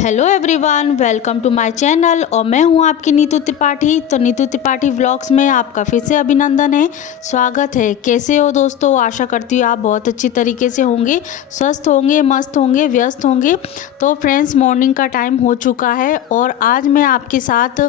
Hello everyone, welcome to my channel और मैं हूं आपकी नीतू त्रिपाठी। तो नीतू त्रिपाठी व्लॉग्स में आपका फिर से अभिनंदन है, स्वागत है। कैसे हो दोस्तों? आशा करती हूँ आप बहुत अच्छी तरीके से होंगे, स्वस्थ होंगे, मस्त होंगे, व्यस्त होंगे। तो फ्रेंड्स, मॉर्निंग का टाइम हो चुका है और आज मैं आपके साथ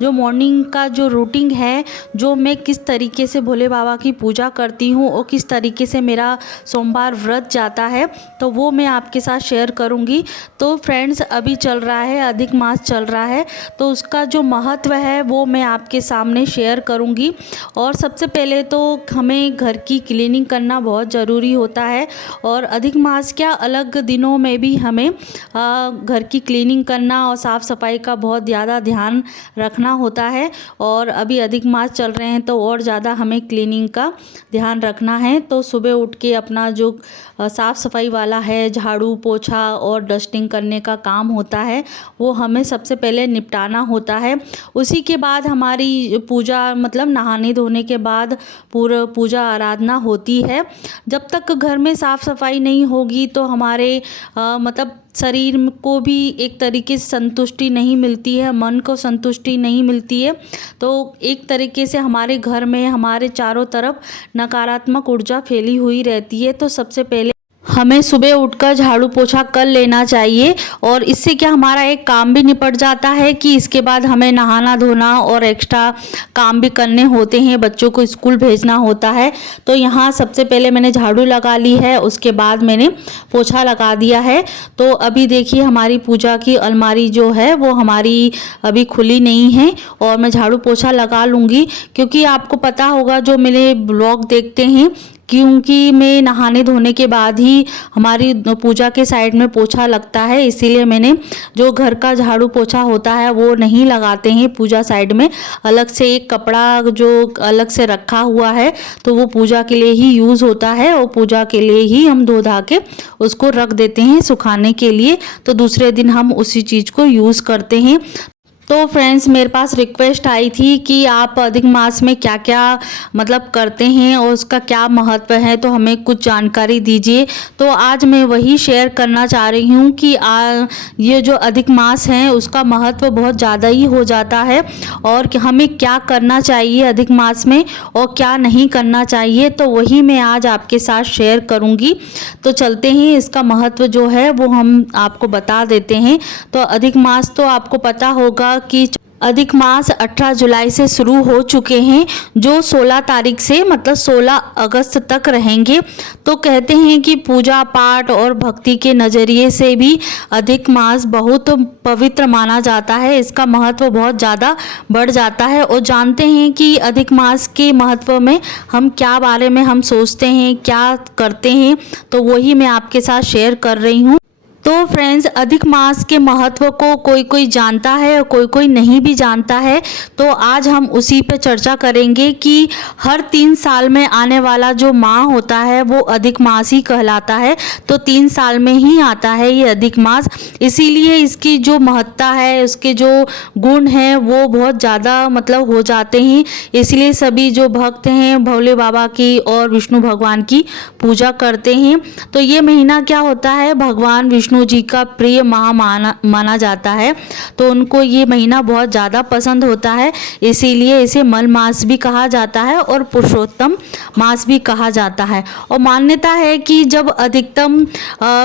जो मॉर्निंग का जो रूटीन है, जो मैं किस तरीके से भोले बाबा की पूजा करती हूँ और किस तरीके से मेरा सोमवार व्रत जाता है, तो वो मैं आपके साथ शेयर करूँगी। तो फ्रेंड्स, अभी चल रहा है, अधिक मास चल रहा है, तो उसका जो महत्व है वो मैं आपके सामने शेयर करूंगी। और सबसे पहले तो हमें घर की क्लीनिंग करना बहुत ज़रूरी होता है और अधिक मास क्या, अलग दिनों में भी हमें घर की क्लीनिंग करना और साफ़ सफाई का बहुत ज़्यादा ध्यान रखना होता है। और अभी अधिक मास चल रहे हैं तो और ज़्यादा हमें क्लीनिंग का ध्यान रखना है। तो सुबह उठ के अपना जो साफ़ सफाई वाला है, झाड़ू पोछा और डस्टिंग करने का काम होता है, वो हमें सबसे पहले निपटाना होता है। उसी के बाद हमारी पूजा, मतलब नहाने धोने के बाद पूरा पूजा आराधना होती है। जब तक घर में साफ़ सफाई नहीं होगी तो हमारे मतलब शरीर को भी एक तरीके से संतुष्टि नहीं मिलती है, मन को संतुष्टि नहीं मिलती है। तो एक तरीके से हमारे घर में, हमारे चारों तरफ नकारात्मक ऊर्जा फैली हुई रहती है। तो सबसे पहले हमें सुबह उठकर झाड़ू पोछा कर लेना चाहिए और इससे क्या, हमारा एक काम भी निपट जाता है कि इसके बाद हमें नहाना धोना और एक्स्ट्रा काम भी करने होते हैं, बच्चों को स्कूल भेजना होता है। तो यहाँ सबसे पहले मैंने झाड़ू लगा ली है, उसके बाद मैंने पोछा लगा दिया है। तो अभी देखिए, हमारी पूजा की अलमारी जो है वो हमारी अभी खुली नहीं है और मैं झाड़ू पोछा लगा लूँगी, क्योंकि आपको पता होगा जो मेरे ब्लॉग देखते हैं, क्योंकि मैं नहाने धोने के बाद ही हमारी पूजा के साइड में पोछा लगता है, इसीलिए मैंने जो घर का झाड़ू पोछा होता है वो नहीं लगाते हैं पूजा साइड में। अलग से एक कपड़ा जो अलग से रखा हुआ है, तो वो पूजा के लिए ही यूज़ होता है और पूजा के लिए ही हम धो धा के उसको रख देते हैं सुखाने के लिए। तो दूसरे दिन हम उसी चीज़ को यूज़ करते हैं। तो फ्रेंड्स, मेरे पास रिक्वेस्ट आई थी कि आप अधिक मास में क्या क्या मतलब करते हैं और उसका क्या महत्व है, तो हमें कुछ जानकारी दीजिए। तो आज मैं वही शेयर करना चाह रही हूँ कि ये जो अधिक मास है उसका महत्व बहुत ज़्यादा ही हो जाता है और कि हमें क्या करना चाहिए अधिक मास में और क्या नहीं करना चाहिए, तो वही मैं आज आपके साथ शेयर करूँगी। तो चलते हैं, इसका महत्व जो है वो हम आपको बता देते हैं। तो अधिक मास तो आपको पता होगा कि अधिक मास 18 जुलाई से शुरू हो चुके हैं, जो 16 तारीख से मतलब 16 अगस्त तक रहेंगे। तो कहते हैं कि पूजा पाठ और भक्ति के नज़रिए से भी अधिक मास बहुत पवित्र माना जाता है, इसका महत्व बहुत ज़्यादा बढ़ जाता है। और जानते हैं कि अधिक मास के महत्व में हम क्या बारे में हम सोचते हैं, क्या करते हैं, तो वही मैं आपके साथ शेयर कर रही हूँ। तो फ्रेंड्स, अधिक मास के महत्व को कोई कोई जानता है और कोई कोई नहीं भी जानता है। तो आज हम उसी पे चर्चा करेंगे कि हर 3 साल में आने वाला जो माह होता है वो अधिक मास ही कहलाता है। तो 3 साल में ही आता है ये अधिक मास, इसीलिए इसकी जो महत्ता है, उसके जो गुण हैं वो बहुत ज़्यादा मतलब हो जाते हैं। इसलिए सभी जो भक्त हैं भोले बाबा की और विष्णु भगवान की पूजा करते हैं। तो ये महीना क्या होता है, भगवान विष्णु जी का प्रिय माह माना जाता है, तो उनको ये महीना बहुत ज़्यादा पसंद होता है, इसीलिए इसे मल मास भी कहा जाता है और पुरुषोत्तम मास भी कहा जाता है। और मान्यता है कि जब अधिकतम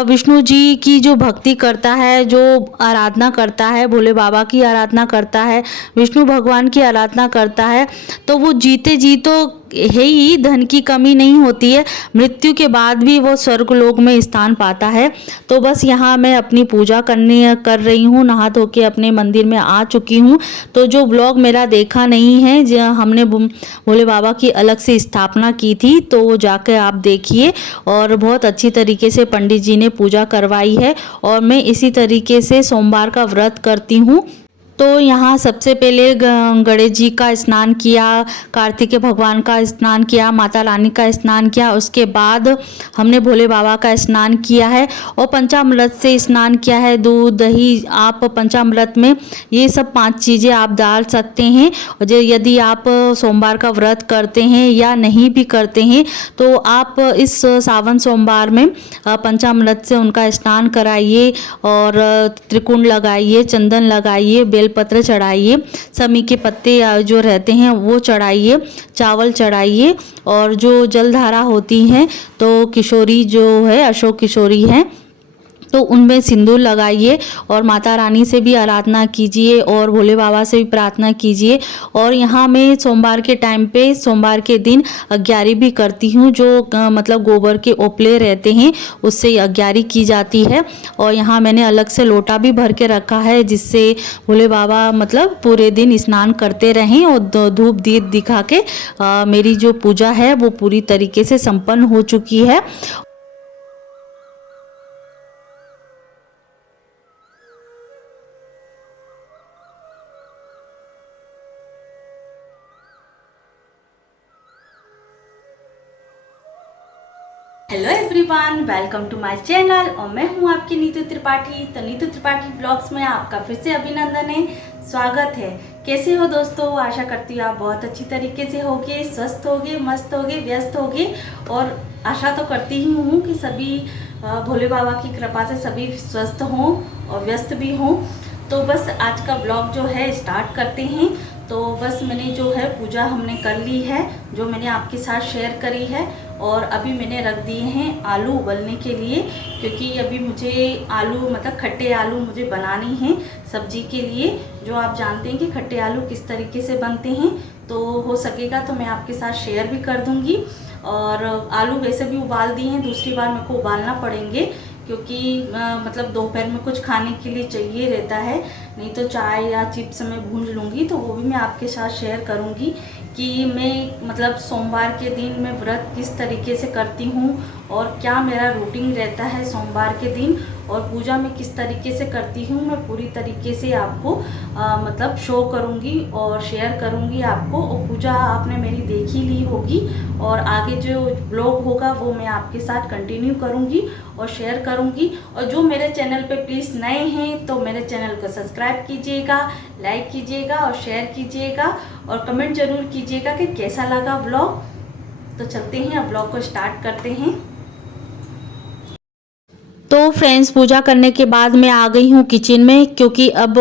विष्णु जी की जो भक्ति करता है, जो आराधना करता है, भोले बाबा की आराधना करता है, विष्णु भगवान की आराधना करता है, तो वो जीते जी तो है ही, धन की कमी नहीं होती है, मृत्यु के बाद भी वो स्वर्गलोक में स्थान पाता है। तो बस यहाँ मैं अपनी पूजा कर रही हूँ, नहा धो के अपने मंदिर में आ चुकी हूँ। तो जो व्लॉग मेरा देखा नहीं है, जो हमने भोले बाबा की अलग से स्थापना की थी, तो वो जाकर आप देखिए। और बहुत अच्छी तरीके से पंडित जी ने पूजा करवाई है और मैं इसी तरीके से सोमवार का व्रत करती हूँ। तो यहाँ सबसे पहले गणेश जी का स्नान किया, कार्तिकेय भगवान का स्नान किया, माता रानी का स्नान किया, उसके बाद हमने भोले बाबा का स्नान किया है और पंचामृत से स्नान किया है। दूध दही आप पंचामृत में ये सब 5 चीज़ें आप डाल सकते हैं। और यदि आप सोमवार का व्रत करते हैं या नहीं भी करते हैं तो आप इस सावन सोमवार में पंचामृत से उनका स्नान कराइए और त्रिकुंड लगाइए, चंदन लगाइए, बेलपत्र चढ़ाइए, समी के पत्ते जो रहते हैं वो चढ़ाइए, चावल चढ़ाइए और जो जलधारा होती हैं तो किशोरी जो है अशोक किशोरी है तो उनमें सिंदूर लगाइए और माता रानी से भी आराधना कीजिए और भोले बाबा से भी प्रार्थना कीजिए। और यहाँ मैं सोमवार के टाइम पे सोमवार के दिन अग्यारी भी करती हूँ, जो मतलब गोबर के ओपले रहते हैं उससे अग्यारी की जाती है। और यहाँ मैंने अलग से लोटा भी भर के रखा है जिससे भोले बाबा मतलब पूरे दिन स्नान करते रहें और धूप दीप दिखा के मेरी जो पूजा है वो पूरी तरीके से संपन्न हो चुकी है। Hello everyone, welcome to my channel और मैं हूं आपकी नीतू त्रिपाठी। तो नीतू त्रिपाठी ब्लॉग्स में आपका फिर से अभिनंदन है, स्वागत है। कैसे हो दोस्तों? आशा करती हूँ आप बहुत अच्छी तरीके से होगे, स्वस्थ होगे, मस्त होगे, व्यस्त होगे। और आशा तो करती ही हूँ कि सभी भोले बाबा की कृपा से सभी स्वस्थ हों और व्यस्त भी हों। तो बस आज का ब्लॉग जो है स्टार्ट करते हैं। तो बस मैंने जो है पूजा हमने कर ली है, जो मैंने आपके साथ शेयर करी है। और अभी मैंने रख दिए हैं आलू उबलने के लिए, क्योंकि अभी मुझे आलू मतलब खट्टे आलू मुझे बनानी है सब्जी के लिए। जो आप जानते हैं कि खट्टे आलू किस तरीके से बनते हैं, तो हो सकेगा तो मैं आपके साथ शेयर भी कर दूंगी। और आलू वैसे भी उबाल दिए हैं, दूसरी बार मेरे को उबालना पड़ेंगे क्योंकि मतलब दोपहर में कुछ खाने के लिए चाहिए रहता है, नहीं तो चाय या चिप्स में भून लूँगी। तो वो भी मैं आपके साथ शेयर करूँगी कि मैं मतलब सोमवार के दिन मैं व्रत किस तरीके से करती हूँ और क्या मेरा रूटीन रहता है सोमवार के दिन, और पूजा मैं किस तरीके से करती हूँ मैं पूरी तरीके से आपको मतलब शो करूँगी और शेयर करूँगी आपको। और पूजा आपने मेरी देख ही ली होगी और आगे जो ब्लॉग होगा वो मैं आपके साथ कंटिन्यू करूँगी और शेयर करूँगी। और जो मेरे चैनल पे प्लीज़ नए हैं तो मेरे चैनल को सब्सक्राइब कीजिएगा, लाइक कीजिएगा और शेयर कीजिएगा और कमेंट ज़रूर कीजिएगा कि कैसा लगा ब्लॉग। तो चलते हैं, अब ब्लॉग को स्टार्ट करते हैं। तो फ्रेंड्स, पूजा करने के बाद मैं आ गई हूँ किचन में, क्योंकि अब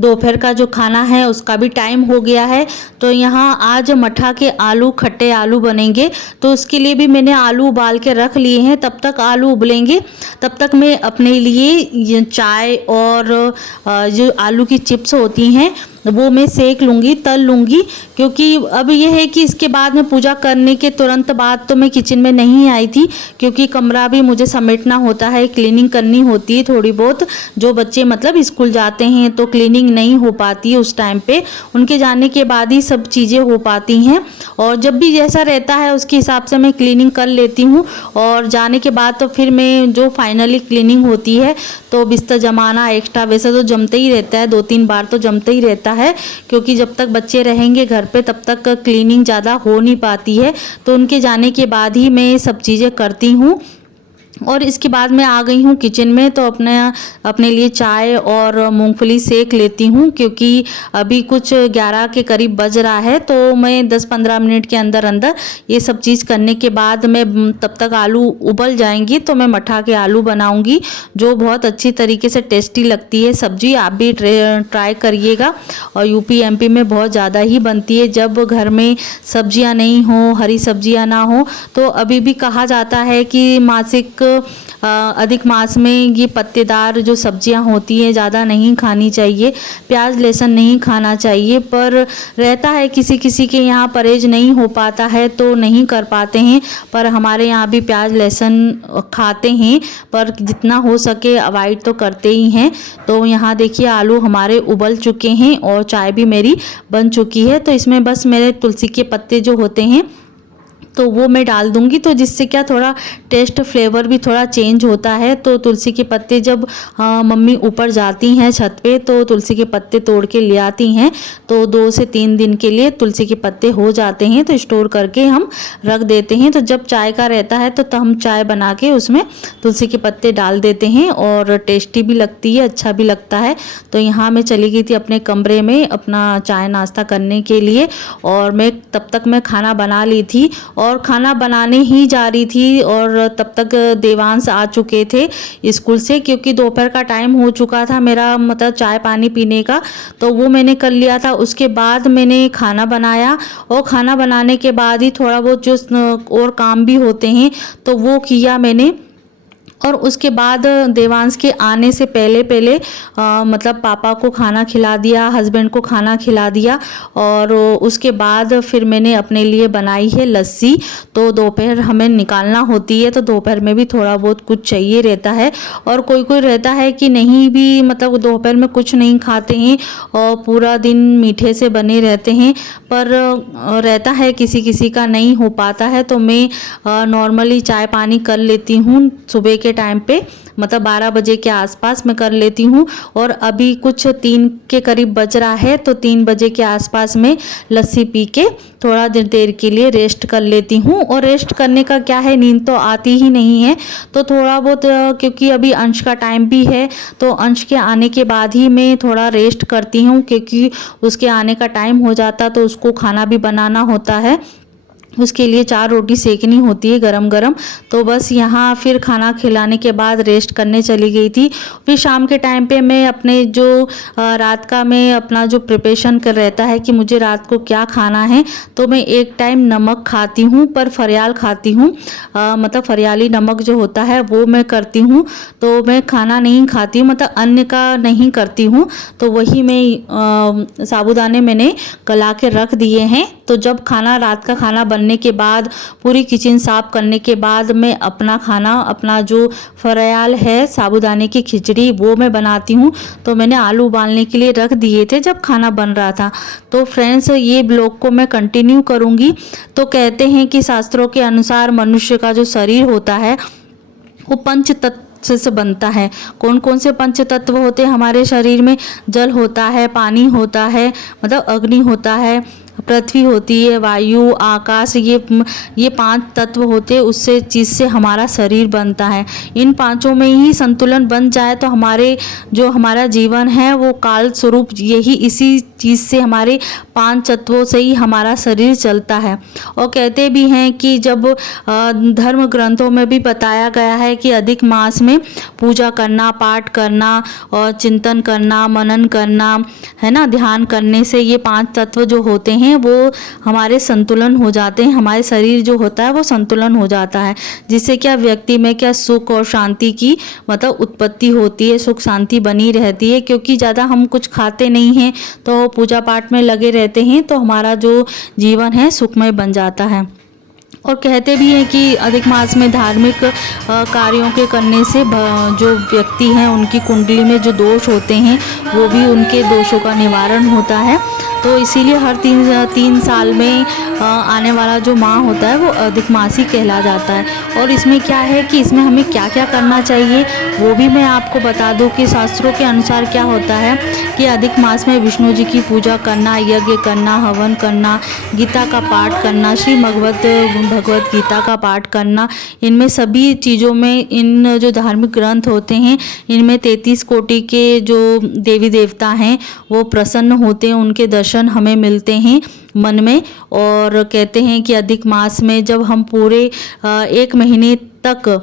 दोपहर का जो खाना है उसका भी टाइम हो गया है। तो यहाँ आज मठा के आलू, खट्टे आलू बनेंगे, तो उसके लिए भी मैंने आलू उबाल के रख लिए हैं। तब तक आलू उबलेंगे, तब तक मैं अपने लिए चाय और जो आलू की चिप्स होती हैं वो मैं सेक लूँगी, तल लूँगी। क्योंकि अब ये है कि इसके बाद में पूजा करने के तुरंत बाद तो मैं किचन में नहीं आई थी, क्योंकि कमरा भी मुझे समेटना होता है, क्लीनिंग करनी होती है थोड़ी बहुत। जो बच्चे मतलब स्कूल जाते हैं तो क्लीनिंग नहीं हो पाती है उस टाइम पे, उनके जाने के बाद ही सब चीज़ें हो पाती हैं। और जब भी जैसा रहता है उसके हिसाब से मैं क्लीनिंग कर लेती हूँ। और जाने के बाद तो फिर मैं जो फाइनली क्लीनिंग होती है तो बिस्तर जमाना एक्स्ट्रा वैसे तो जमते ही रहता है, 2-3 बार तो जमते ही रहता है, क्योंकि जब तक बच्चे रहेंगे घर पे तब तक क्लीनिंग ज़्यादा हो नहीं पाती है। तो उनके जाने के बाद ही मैं सब चीज़ें करती हूँ। और इसके बाद मैं आ गई हूँ किचन में, तो अपने लिए चाय और मूंगफली सेक लेती हूँ, क्योंकि अभी कुछ 11 के करीब बज रहा है। तो मैं 10-15 मिनट के अंदर अंदर ये सब चीज़ करने के बाद मैं तब तक आलू उबल जाएंगी तो मैं मठा के आलू बनाऊंगी, जो बहुत अच्छी तरीके से टेस्टी लगती है सब्जी। आप भी ट्राई करिएगा। और यूपी एमपी में बहुत ज़्यादा ही बनती है जब घर में सब्जियां नहीं हो, हरी सब्जियां ना हो। तो अभी भी कहा जाता है कि मासिक अधिक मास में ये पत्तेदार जो सब्जियां होती हैं ज़्यादा नहीं खानी चाहिए, प्याज लहसुन नहीं खाना चाहिए। पर रहता है किसी किसी के यहाँ परहेज नहीं हो पाता है तो नहीं कर पाते हैं, पर हमारे यहाँ भी प्याज लहसुन खाते हैं, पर जितना हो सके अवॉइड तो करते ही हैं। तो यहाँ देखिए आलू हमारे उबल चुके हैं और चाय भी मेरी बन चुकी है। तो इसमें बस मेरे तुलसी के पत्ते जो होते हैं तो वो मैं डाल दूंगी, तो जिससे क्या थोड़ा टेस्ट फ्लेवर भी थोड़ा चेंज होता है। तो तुलसी के पत्ते जब मम्मी ऊपर जाती हैं छत पे तो तुलसी के पत्ते तोड़ के ले आती हैं, तो 2 से 3 दिन के लिए तुलसी के पत्ते हो जाते हैं, तो स्टोर करके हम रख देते हैं। तो जब चाय का रहता है तो हम चाय बना के उसमें तुलसी के पत्ते डाल देते हैं और टेस्टी भी लगती है, अच्छा भी लगता है। तो यहाँ मैं चली गई थी अपने कमरे में अपना चाय नाश्ता करने के लिए, और मैं तब तक मैं खाना बना ली थी और खाना बनाने ही जा रही थी, और तब तक देवांश आ चुके थे स्कूल से, क्योंकि दोपहर का टाइम हो चुका था मेरा मतलब चाय पानी पीने का, तो वो मैंने कर लिया था। उसके बाद मैंने खाना बनाया, और खाना बनाने के बाद ही थोड़ा बहुत जो और काम भी होते हैं तो वो किया मैंने। और उसके बाद देवांश के आने से पहले पहले मतलब पापा को खाना खिला दिया, हस्बैंड को खाना खिला दिया, और उसके बाद फिर मैंने अपने लिए बनाई है लस्सी। तो दोपहर हमें निकालना होती है, तो दोपहर में भी थोड़ा बहुत कुछ चाहिए रहता है, और कोई कोई रहता है कि नहीं भी मतलब दोपहर में कुछ नहीं खाते हैं और पूरा दिन मीठे से बने रहते हैं, पर रहता है किसी किसी का नहीं हो पाता है। तो मैं नॉर्मली चाय पानी कर लेती हूँ सुबह के टाइम पे, मतलब 12 बजे के आसपास मैं कर लेती हूँ। और अभी कुछ 3 के करीब बज रहा है, तो 3 बजे के आसपास में लस्सी पी के थोड़ा देर के लिए रेस्ट कर लेती हूँ। और रेस्ट करने का क्या है, नींद तो आती ही नहीं है, तो थोड़ा बहुत क्योंकि अभी अंश का टाइम भी है, तो अंश के आने के बाद ही मैं थोड़ा रेस्ट करती हूँ, क्योंकि उसके आने का टाइम हो जाता तो उसको खाना भी बनाना होता है, उसके लिए 4 रोटी सेकनी होती है गरम गरम। तो बस यहाँ फिर खाना खिलाने के बाद रेस्ट करने चली गई थी। फिर शाम के टाइम पे मैं अपने जो रात का मैं अपना जो प्रिपरेशन कर रहता है कि मुझे रात को क्या खाना है, तो मैं एक टाइम नमक खाती हूँ, पर फरियाल खाती हूँ, मतलब फरियाली नमक जो होता है वो मैं करती हूँ। तो मैं खाना नहीं खाती हूँ, मतलब अन्न का नहीं करती हूँ, तो वही मैं साबूदाने मैंने गला के रख दिए हैं। तो जब खाना रात का खाना बनने के बाद पूरी किचन साफ करने के बाद मैं अपना खाना, अपना जो फरियाल है साबूदाने की खिचड़ी वो मैं बनाती हूँ। तो मैंने आलू उबालने के लिए रख दिए थे जब खाना बन रहा था। तो फ्रेंड्स ये ब्लॉग को मैं कंटिन्यू करूँगी। तो कहते हैं कि शास्त्रों के अनुसार मनुष्य का जो शरीर होता है वो पंच तत्व से बनता है। कौन कौन से पंच तत्व होते हैं हमारे शरीर में? जल होता है, पानी होता है, मतलब अग्नि होता है, पृथ्वी होती है, वायु, आकाश, ये 5 तत्व होते हैं, उससे चीज़ से हमारा शरीर बनता है। इन पांचों में ही संतुलन बन जाए तो हमारे जो हमारा जीवन है वो काल स्वरूप यही इसी चीज़ से, हमारे 5 तत्वों से ही हमारा शरीर चलता है। और कहते भी हैं कि जब धर्म ग्रंथों में भी बताया गया है कि अधिक मास में पूजा करना, पाठ करना और चिंतन करना, मनन करना, है ना, ध्यान करने से ये 5 तत्व जो होते हैं वो हमारे संतुलन हो जाते हैं, हमारे शरीर जो होता है वो संतुलन हो जाता है, जिससे क्या व्यक्ति में क्या सुख और शांति की मतलब उत्पत्ति होती है, सुख शांति बनी रहती है। क्योंकि ज़्यादा हम कुछ खाते नहीं हैं तो पूजा पाठ में लगे रहते हैं, तो हमारा जो जीवन है सुखमय बन जाता है। और कहते भी हैं कि अधिक मास में धार्मिक कार्यों के करने से जो व्यक्ति हैं उनकी कुंडली में जो दोष होते हैं वो भी उनके दोषों का निवारण होता है। तो इसीलिए हर 3 साल में आने वाला जो माह होता है वो अधिक मासी कहला जाता है। और इसमें क्या है कि इसमें हमें क्या क्या करना चाहिए वो भी मैं आपको बता दूं कि शास्त्रों के अनुसार क्या होता है कि अधिक मास में विष्णु जी की पूजा करना, यज्ञ करना, हवन करना, गीता का पाठ करना, श्री भगवत गीता का पाठ करना, इनमें सभी चीज़ों में इन जो धार्मिक ग्रंथ होते हैं इनमें 33 कोटि के जो देवी देवता हैं वो प्रसन्न होते हैं, उनके दर्शन हमें मिलते हैं मन में। और कहते हैं कि अधिक मास में जब हम पूरे 1 महीने तक,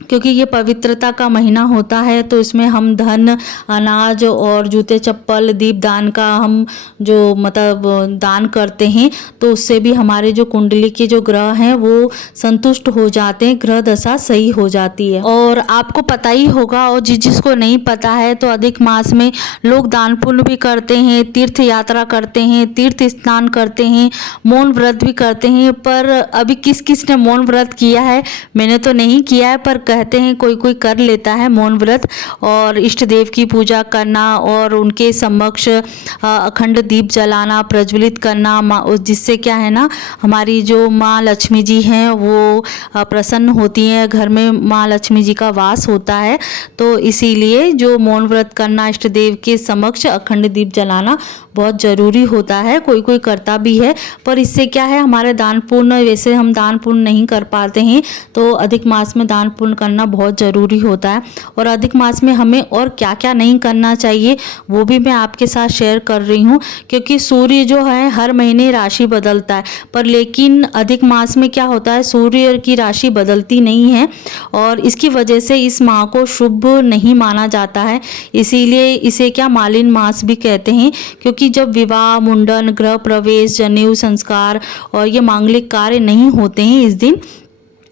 क्योंकि ये पवित्रता का महीना होता है, तो इसमें हम धन, अनाज और जूते चप्पल, दीप दान का हम जो मतलब दान करते हैं, तो उससे भी हमारे जो कुंडली के जो ग्रह हैं वो संतुष्ट हो जाते हैं, ग्रह दशा सही हो जाती है। और आपको पता ही होगा, और जिसको नहीं पता है तो अधिक मास में लोग दान पुण्य भी करते हैं, तीर्थ यात्रा करते हैं, तीर्थ स्नान करते हैं, मौन व्रत भी करते हैं। पर अभी किस किस ने मौन व्रत किया है? मैंने तो नहीं किया है, पर कहते हैं कोई कोई कर लेता है मौन व्रत, और इष्ट देव की पूजा करना और उनके समक्ष अखंड दीप जलाना, प्रज्वलित करना, जिससे क्या है ना, हमारी जो माँ लक्ष्मी जी हैं वो प्रसन्न होती हैं, घर में माँ लक्ष्मी जी का वास होता है। तो इसीलिए जो मौन व्रत करना, इष्ट देव के समक्ष अखंड दीप जलाना बहुत ज़रूरी होता है। कोई कोई करता भी है, पर इससे क्या है, हमारे दान पुण्य, वैसे हम दान पुण्य नहीं कर पाते हैं, तो अधिक मास में दान पुण्य करना बहुत ज़रूरी होता है। और अधिक मास में हमें और क्या क्या नहीं करना चाहिए वो भी मैं आपके साथ शेयर कर रही हूँ, क्योंकि सूर्य जो है हर महीने राशि बदलता है, पर लेकिन अधिक मास में क्या होता है, सूर्य की राशि बदलती नहीं है, और इसकी वजह से इस माह को शुभ नहीं माना जाता है। इसीलिए इसे क्या मालिन मास भी कहते हैं, क्योंकि जब विवाह, मुंडन, गृह प्रवेश, जनेऊ संस्कार और ये मांगलिक कार्य नहीं होते हैं इस दिन,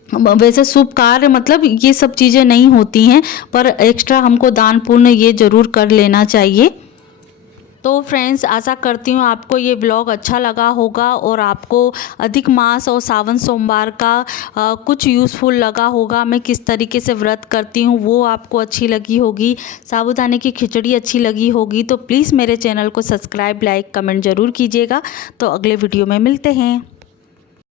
वैसे शुभ कार्य मतलब ये सब चीज़ें नहीं होती हैं, पर एक्स्ट्रा हमको दान पुण्य ये ज़रूर कर लेना चाहिए। तो फ्रेंड्स, आशा करती हूँ आपको ये ब्लॉग अच्छा लगा होगा और आपको अधिक मास और सावन सोमवार का कुछ यूज़फुल लगा होगा। मैं किस तरीके से व्रत करती हूँ वो आपको अच्छी लगी होगी, साबूदाने की खिचड़ी अच्छी लगी होगी। तो प्लीज़ मेरे चैनल को सब्सक्राइब, लाइक, कमेंट ज़रूर कीजिएगा। तो अगले वीडियो में मिलते हैं।